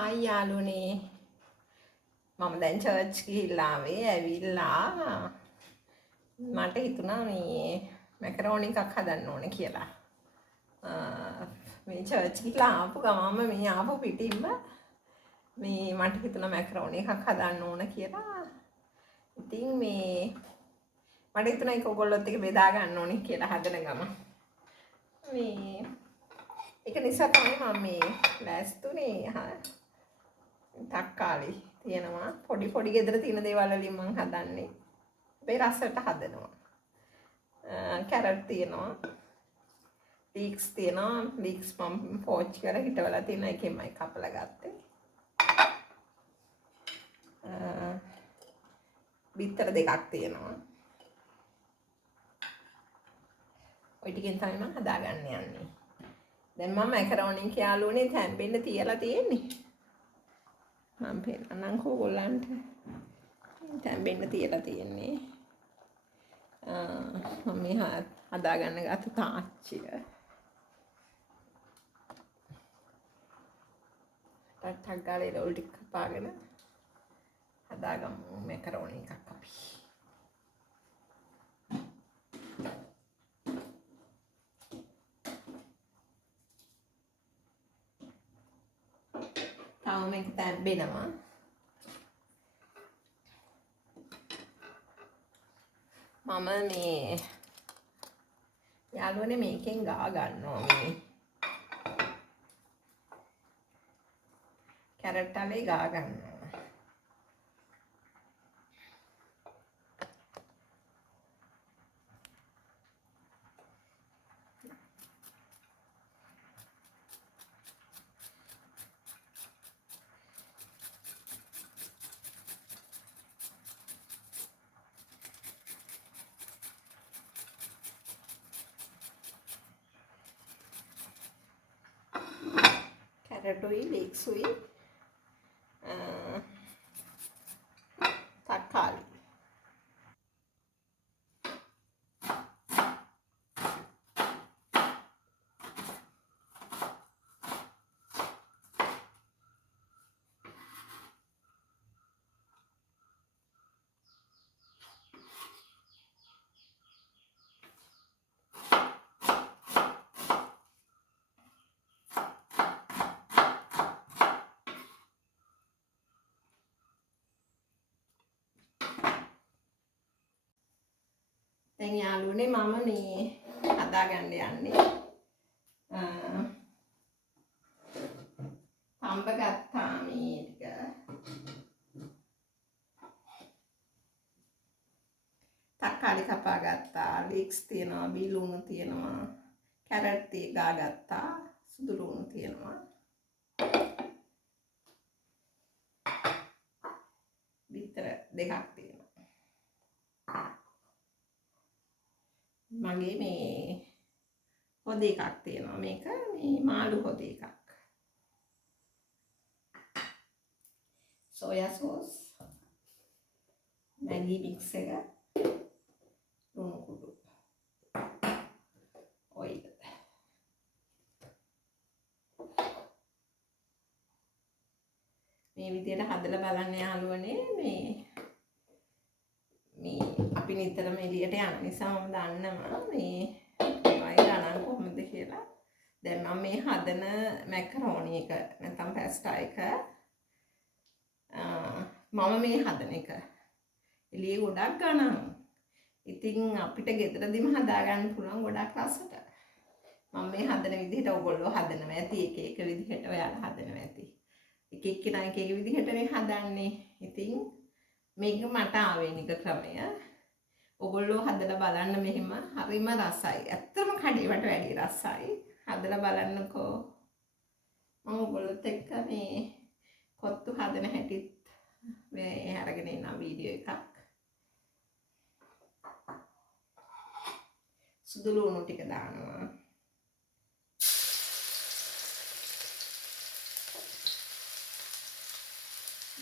ආයි යාළුවනේ මම දැන් චර්ච් ගිහිල්ලා ආවේ ඇවිල්ලා මට හිතුණා මේ මැකරෝනි එකක් හදන්න ඕනේ කියලා. මේ චර්ච් ගිහිල්ලා ආපු ගමන්ම මේ ආපු පිටින්ම මේ මට හිතුණා මැකරෝනි එකක් හදන්න ඕන කියලා. ඉතින් මේ මට හිතුණා ඒක ඔයගොල්ලොත් එක්ක බෙදා ගන්න ඕනේ කියලා හදන ගමන්. මේ ඒක නිසා තමයි මම මේ ලෑස්තුනේ තක්කාලි තියෙනවා පොඩි ගෙදර තියෙන දේවල් වලින් මම හදන්නේ. මේ රසට හදනවා. කැරට් තියෙනවා. ලීක්ස් තියෙනවා. ලීක්ස් මම පෝච් කරලා හිටවලා තියෙන එකෙන්මයි කපලා ගත්තේ. බිත්තර දෙකක් තියෙනවා. ඔය ටිකෙන් තමයි මම හදාගන්න යන්නේ. දැන් මම මැකරෝනි යාළුවනේ තැම්බෙන්න තියලා තියෙන්නේ. මම පෙන්නන්නම් ඕගොල්ලන්ට. තැම්බෙන්න තියලා තියෙන්නේ. මම මේ හදාගන්න ගත්ත තාච්චිය. ටක් ගාලා රෝල් ටික කපාගෙන හදාගමු මැකරෝනි එකක් අපි. තාම මේක තැම්බෙනවා. මම මේ යාළුවනේ මේකෙන් ගා ගන්නවා මේ කැරට් වලේ ගා ගන්නවා. කැරටුයි ලීක්සුයි තක්කාලි දැන් යාළුවනේ මම මේ හදාගන්න යන්නේ. තඹ ගත්තා මේ ටික. තක්කාලි කපා ගත්තා. ලීක්ස් තියෙනවා, බීලුණු තියෙනවා. කැරට් ගා ගත්තා. සුදු ලුණු තියෙනවා. බිත්තර දෙකක් තියෙනවා. මගේ මේ හොද එකක් තියෙනවා. මේක මේ මාළු හොද එකක්. සෝයා සෝස්, මැගි මික්ස් එක, ලුණු කුඩු, ඔයිල්. මේ විදිහට හදලා බලන්න යාළුවනේ. මේ අපි නිතරම එළියට යන නිසා මම දන්නවා මේ වයි ගණන් කොහොමද කියලා. දැන් මම මේ හදන මැකරෝනි එක නැත්නම් පැස්ටා එක මම මේ හදන එක එළියේ ගොඩක් ගණන්. ඉතින් අපිට ගෙදරදීම හදාගන්න පුළුවන් ගොඩක් රසට. මම මේ හදන විදිහට ඔයගොල්ලෝ හදනවා ඇති එක විදිහට ඔයාලා හදනවා ඇති. එක එක්කෙනා එක විදිහටනේ හදන්නේ. ඉතින් මේක මට ආවේනික ක්‍රමය. ඔයගොල්ලෝ හදලා බලන්න මෙහෙම හරිම රසයි. ඇත්තම කඩේවට වැඩි රසයි. හදලා බලන්නකෝ. මම ඔයගොල්ලොත් එක්ක මේ කොත්තු හදන හැටිත් මේ අරගෙන ඉන්න වීඩියෝ එකක්. සුදු ලුණු ටික දානවා.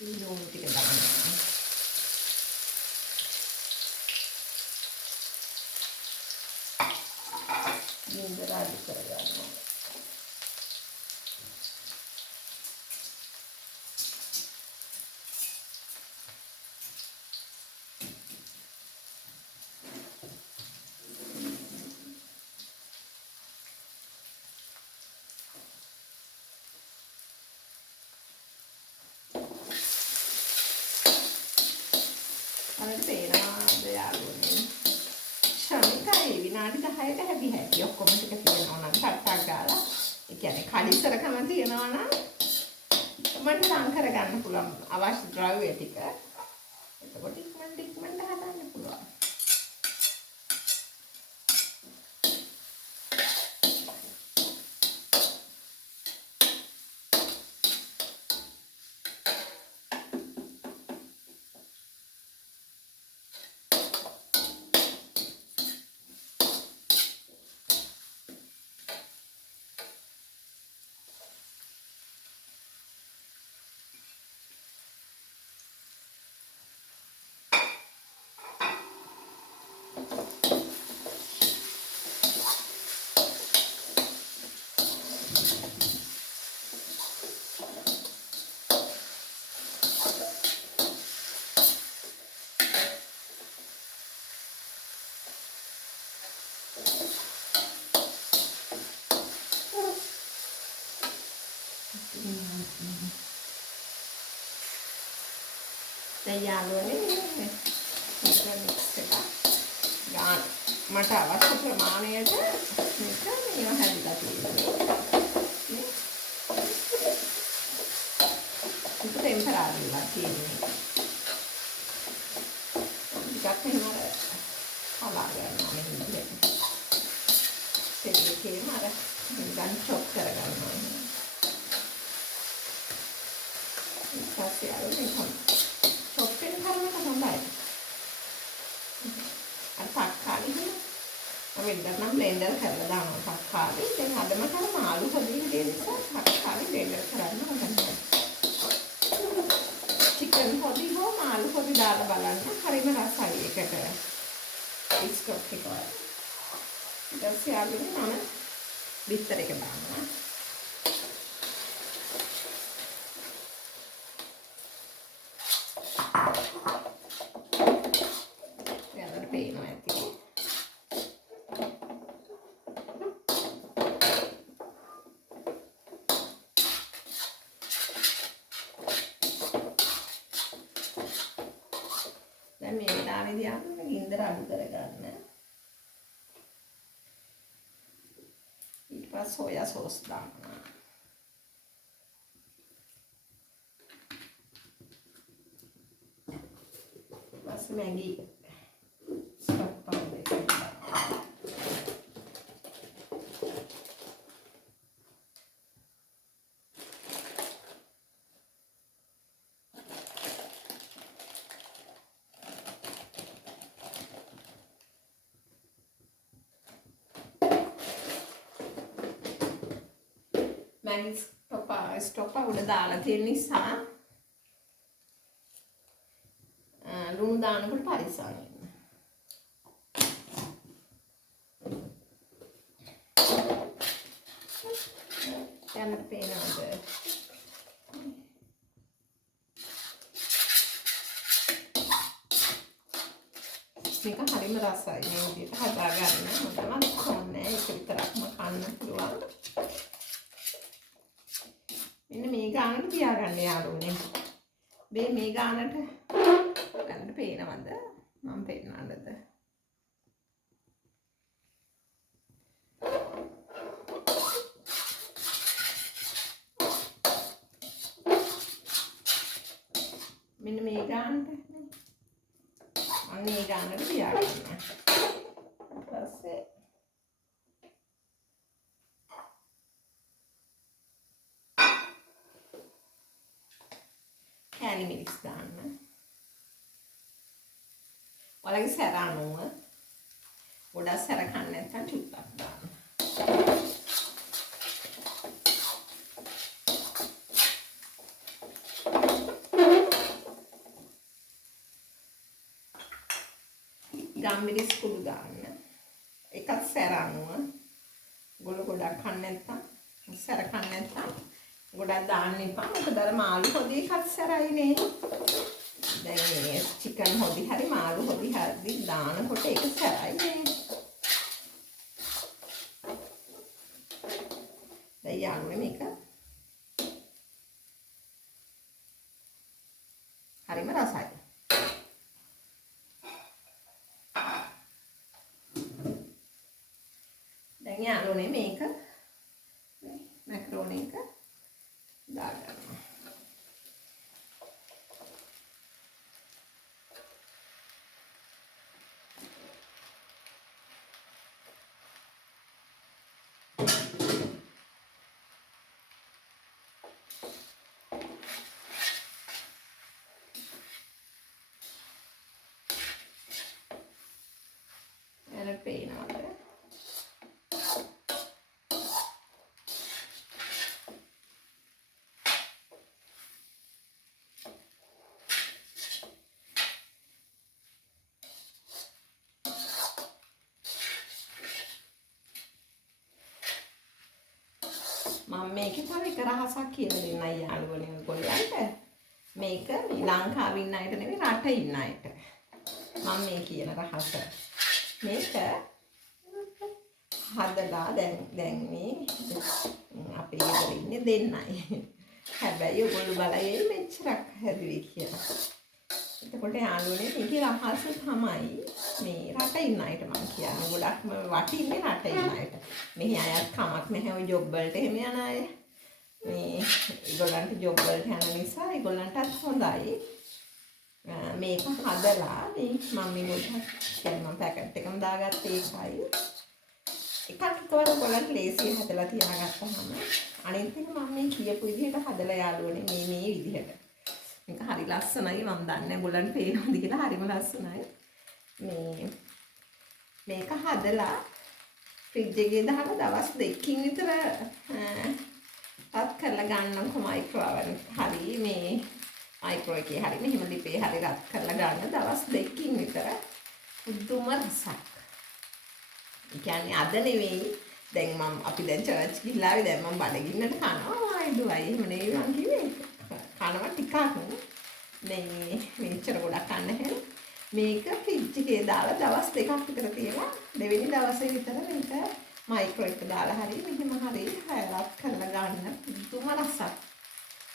ලුණු ටික දානවා. ගින්දර අඩු කරගන්නවා. විනාඩි 10ට හැදි හැටි ඔක්කොම ටික තියෙනවා නම් ටක් ගාලා ඒ කියන්නේ කලිසරකම තියෙනවා නම් මට ලං කරගන්න පුළුවන් අවශ්‍ය ද්‍රව්‍ය ටික. එතකොට ඉක්මනට හදන්න පුළුවන්. දැන් යාළුවනේ මේක මික්ස් එක ගන්න මට අවශ්‍ය ප්‍රමාණයට මේක මේවා හැදිලා තියෙනවා. මේක ටෙම්පරරිලා තියෙනවා. ටිකක් එහෙම හලා ගන්නවා මේ විදිහට. දෙකේම අර ගන් චොප් කරගන්නවා. ඊපස්සේ අර මේක වෙනදනම් බ්ලෙන්ඩර් කරලා දානවා තක්කාලි. දැන් අද මට මාළු හොදින දේ නිසා තක්කාලි බ්ලෙන්ඩර් කරන්න හොඳ නැහැ. චිකන් හොදි හෝ මාළු හොදි දාලා බලන්න හරිම රසයි එකට. ස්ටොක් එක වල. ඊට පස්සේ ආගෙන මම බිත්තර එක දානවා. එයාලට පේනවා ඇති. මේ වෙලාවේදී අපි ගින්දර අඩු කරගන්න. ඊට පස්සේ සෝයා සෝස් දාන්න. බස් මැගි ස්ටොක් පවුඩර් එක දාන්න. මැගි ස්ටොක් පවුඩර් දාලා තියෙන නිසා ලුණු දානකොට පරිස්සම් වෙන්න. දැන් පේනවද? මේක හරිම රසයි. මේ විදිහට හදාගන්න හොඳම කොන්නේ ඒක විතරක්ම කන්න පුළුවන්. මෙන්න මේ ගානට තියාගන්න යාළුවනේ. මේ ගානට ගන්න පේනවද? මම පෙන්නන්නද? මෙන්න මේ ගානට අනේ ගානට තියාගන්න. ඊට පස්සේ කෑලි මිරිස් දාන්න. ඔයාලගේ සැර අනුව ගොඩක් සැර කන්න නැත්නම් චුට්ටක් දාන්න. ගම්මිරිස් කුඩු දාන්න. එකක් සැර අනුව ගොඩක් කන්න නැත්නම් සැර කන්න නැත්නම් ගොඩක් දාන්න එපා. මොකද අර මාළු හොදි එකක් සැරයිනේ. දැන් මේ චිකන් හොදි හරි මාළු හොදි හරි දානකොට ඒක සැරයිනේ. දැන් යාළුවනේ මේක හරිම රසයි. යාළුවනේ මේක මැකරෝනි එක දාගන්නවා. එන පේනවද? මම මේකේ තව එක රහසක් කියලා දෙන්නයි යාළුවනේ ඔයගොල්ලන්ට. මේක ලංකාවේ ඉන්න අයට නෙවෙයි රටේ ඉන්න අයට. මම මේ කියන රහස. මේක හදලා දැන් මේ අපේ ගෙදර ඉන්නේ දෙන්නයි. හැබැයි ඔයගොල්ලෝ බලයේ මෙච්චරක් හැදුවේ කියලා. එතකොට යාළුවනේ මේකේ රහස තමයි මේ රටේ ඉන්න අයට මම කියන්නේ. ගොඩක්ම වටින්නේ රටේ ඉන්න අයට. මෙහි අයත් කමක් නැහැ ඔය ජොබ් වලට එහෙම යන අය. මේ ඒගොල්ලන්ට ජොබ් වලට යන නිසා ඒගොල්ලන්ටත් හොඳයි. මේක හදලා මේ මම මේ පැකට් එකම දාගත්තේ ඒකයි. එකක් එකවර ඔයගොල්ලන්ට ලේසියෙන් හදලා තියාගත්තාම අනිත් එක මම මේ කියපු විදිහට හදලා යාළුවනේ මේ විදිහට. මේක හරි ලස්සනයි මම දන්නේ ඔයගොල්ලන්ට පේනවද කියලා හරිම ලස්සනයි. මේක හදලා ෆ්‍රිජ් එකේ දාලා දවස් 2කින් විතර රත් කරලා ගන්නකො මයික්‍රෝවේව් හරි මේ මයික්‍රෝ එකේ හරි මෙහෙම ලිපේ හරි රත් කරලා ගන්න දවස් 2කින් විතර පුදුම රසක්. ඒ කියන්නේ අද නෙවෙයි දැන් අපි දැන් චර්ච් ගිහිල්ලා ආවේ දැන් මම බඩගින්නට කනවා ආයිදුවයි එහෙම නෙවෙයි මං කිව්වේ කනවා ටිකක් මේ මෙච්චර ගොඩක් කන්න හැර මේක ෆ්‍රිජ් එකේ දාලා දවස් 2ක් විතර තියලා දෙවෙනි දවසේ විතර මේක මයික්‍රෝ එක දාලා හරි මෙහෙම හරි රත් කරලා ගන්න පුදුම රසක්.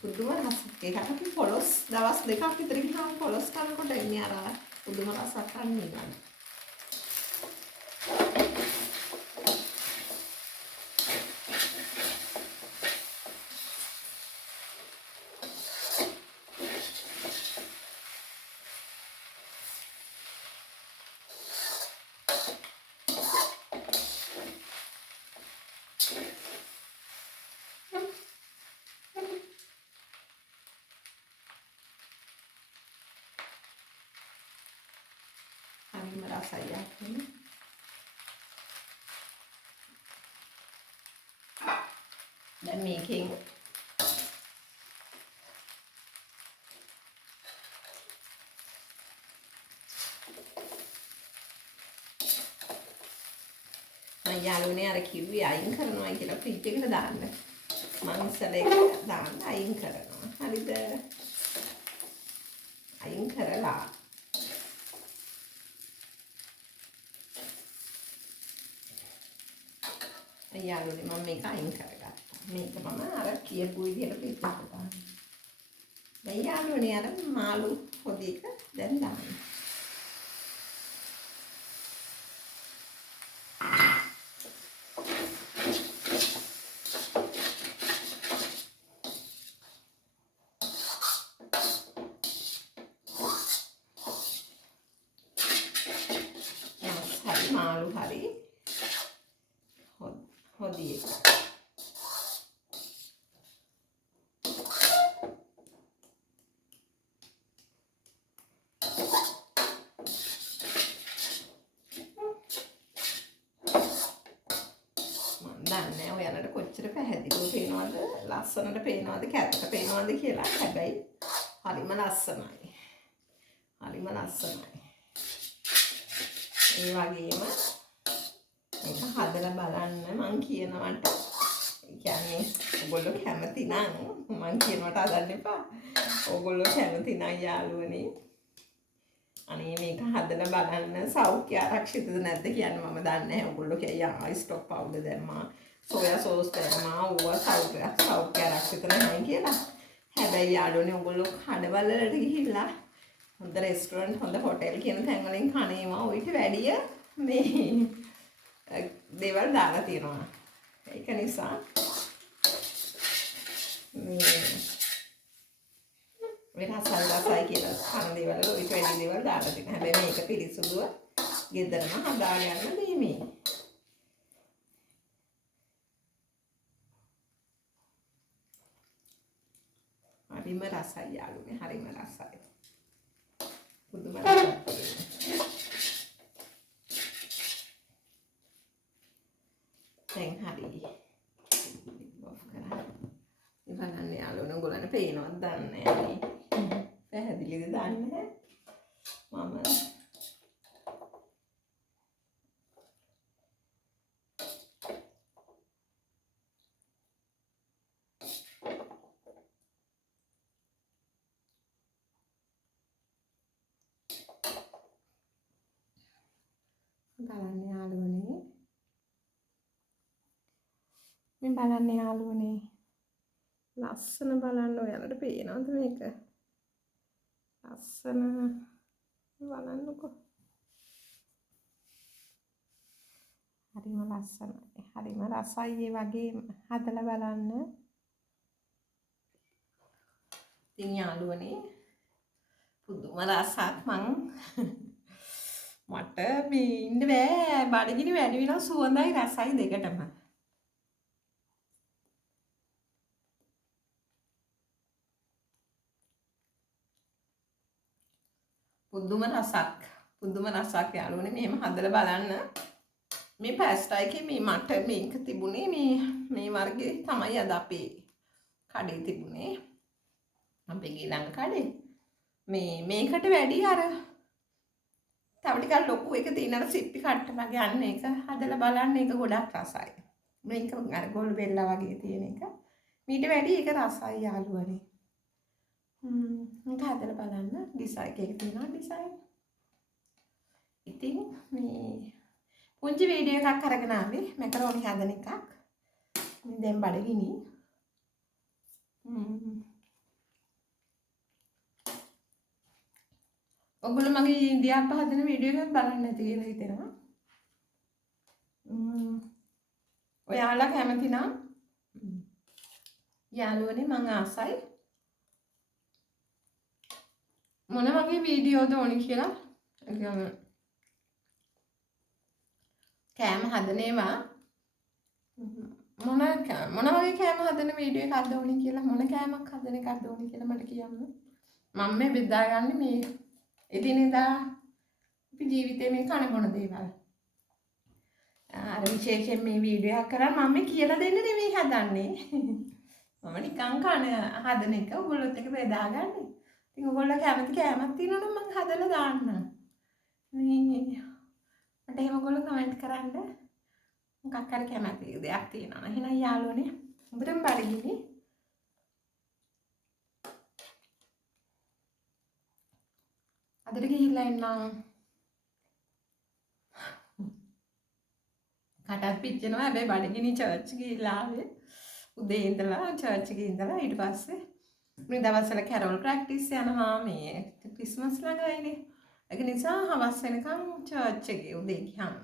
පුදුම රසක්. ඒකට අපි පොලොස් දවස් 2ක් විතර ගියාම පොලොස් කනකොට එන්නේ අර පුදුම රසක් ගන්න. හරිම රසයි යන්නේ. දැන් මේකෙන් මම යාළුවනේ අර කිව්වේ අයින් කරනවා කියලා ෆ්‍රිජ් එකට දාන්න. මංසලයක දාන්න අයින් කරනවා. හරිද? අයින් කරලා යාළුවනේ මම මේක අයින් කරගත්තා. මේක මම අර කියපු විදිහට ෆ්‍රිජ් එකට දාන්න. දැන් යාළුවනේ අර මාළු පොඩි එක දැන් දාන්න. මාළු හරි හොදි එක. දන්නේ ඔයාලට කොච්චර පැහැදිලිව පේනවද ලස්සනට පේනවද කැතට පේනවද කියලා. හැබැයි හරිම ලස්සනයි. හරිම ලස්සනයි. ඒ වගේම මේක හදලා බලන්න මං කියනවට කියන්නේ ඔයගොල්ලෝ කැමති නම් මං කියනවට හදන්න එපා. ඔයගොල්ලෝ කැමති නම් යාළුවනේ අනේ මේක හදලා බලන්න සෞඛ්‍ය ආරක්ෂිතද නැද්ද කියන්නේ මම දන්නේ නැහැ. ඔයගොල්ලෝ කියයි ස්ටොක් පවුඩර් දැම්මා සෝයා සෝස් දැම්මා ඕවා සෞඛ්‍ය ආරක්ෂිත නැහැ කියලා. හැබැයි යාළුවනේ ඔයගොල්ලෝ කඩවල වලට ගිහිල්ලා හොඳ රෙස්ටොරන්ට් හොඳ හොටෙල් කියන තැන් වලින් කණේවා ඔයිට වැඩිය මේ දේවල් දාලා තියෙනවා. ඒක නිසා මේ රසයි කියලා කන දේවල් වල ඊට වැඩි දේවල් දාලා තියෙනවා. හැබැයි මේක පිරිසුදුව ගෙදරම හදාගන්න දෙමි. හරිම රසයි යාළුවනේ, හරිම රසයි. පුදුම රසයි. දැන් හරි. ඔෆ් කරා. ඉතින් යාළුවනේ ඔයගොල්ලන්ට පේනවද දන්නේ නැහැ. පැහැදිලිද දන්නේ මම බලන්න යාළුවනේ මේ බලන්න යාළුවනේ ලස්සන බලන්න ඔයාලට පේනවද මේක ලස්සන බලන්නකෝ හරිම ලස්සනයි හරිම රසයි ඒ වගේම හදලා බලන්න ඉතින් යාළුවනේ පුදුම රසක් මට මේ ඉන්න බෑ බඩගිනි වැඩි වෙනවා සුවඳයි රසයි දෙකටම පුදුම රසක් යාළුවනේ මෙහෙම හදලා බලන්න මේ පැස්ටා එකේ මේ මට මේක තිබුණේ මේ වර්ගයේ තමයි අද අපේ කඩේ තිබුණේ අපේ ඊළඟ කඩේ මේකට වැඩි අර තව ටිකක් ලොකු එක තියෙන අර සිප්පි කට්ට වගේ අන්න ඒක හදලා බලන්න ඒක ගොඩක් රසයි. මේක අර ගොල් බෙල්ලා වගේ තියෙන එක. මීට වැඩි ඒක රසයි යාළුවනේ. මේක හදලා බලන්න ඩිසයින් එකේ තියෙනවා ඩිසයින්. ඉතින් මේ පුංචි වීඩියෝ එකක් අරගෙන ආවේ මැකරෝනි හදන එකක්. මම දැන් බඩගිනි. ඔගොල්ලෝ මගේ ඉන්දියාප්ප හදන වීඩියෝ එකක් බලන්න නැති කියලා හිතෙනවා. ඔයාලා කැමති නම් යාළුවනේ මං ආසයි මොන වගේ වීඩියෝද ඕනි කියලා කෑම හදන ඒවා මොන වගේ කෑම හදන වීඩියෝ එකක්ද ඕනි කියලා මොන කෑමක් හදන එකක්ද ඕනි කියලා මට කියන්න. මම මේ බෙදාගන්නේ මේ එදිනෙදා අපි ජීවිතේ මේ කන බොන දේවල්. අර විශේෂයෙන් මේ වීඩියෝ එක කරා මම කියලා දෙන්න නෙමෙයි හදන්නේ. මම නිකන් කන හදන එක ඔයගොල්ලොත් එක්ක බෙදාගන්නේ. ඉතින් ඔයගොල්ලෝ කැමති කෑමක් තියෙනවා නම් මම හදලා දාන්නම්. මේ මට එහෙම ඔයගොල්ලෝ කමෙන්ට් කරන්න. මොකක් හරි කැමති දෙයක් තියෙනවා නම් එහෙනම් යාළුවනේ උඹටම බඩගිනි. අදට ගිහිල්ලා එන්නම්. කටත් පිච්චෙනවා හැබැයි බඩගිනි චර්ච් ගිහිල්ලා ආවේ. උදේ ඉඳලා චර්ච් එකේ ඉඳලා ඊට පස්සේ මේ දවස්වල කැරෝල් ප්‍රැක්ටිස් යනවා මේ ක්‍රිස්මස් ළඟයිනේ. ඒක නිසා හවස් වෙනකන් චර්ච් එකේ උදේ ගියාම.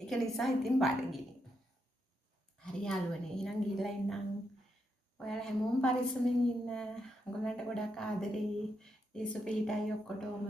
ඒක නිසා ඉතින් බඩගිනි. හරි යාළුවනේ එහෙනම් ගිහිල්ලා එන්නම්. ඔයාලා හැමෝම පරිස්සමෙන් ඉන්න. ඔයගොල්ලන්ට ගොඩක් ආදරේ. ඒසු පිටයි ඔක්කොටම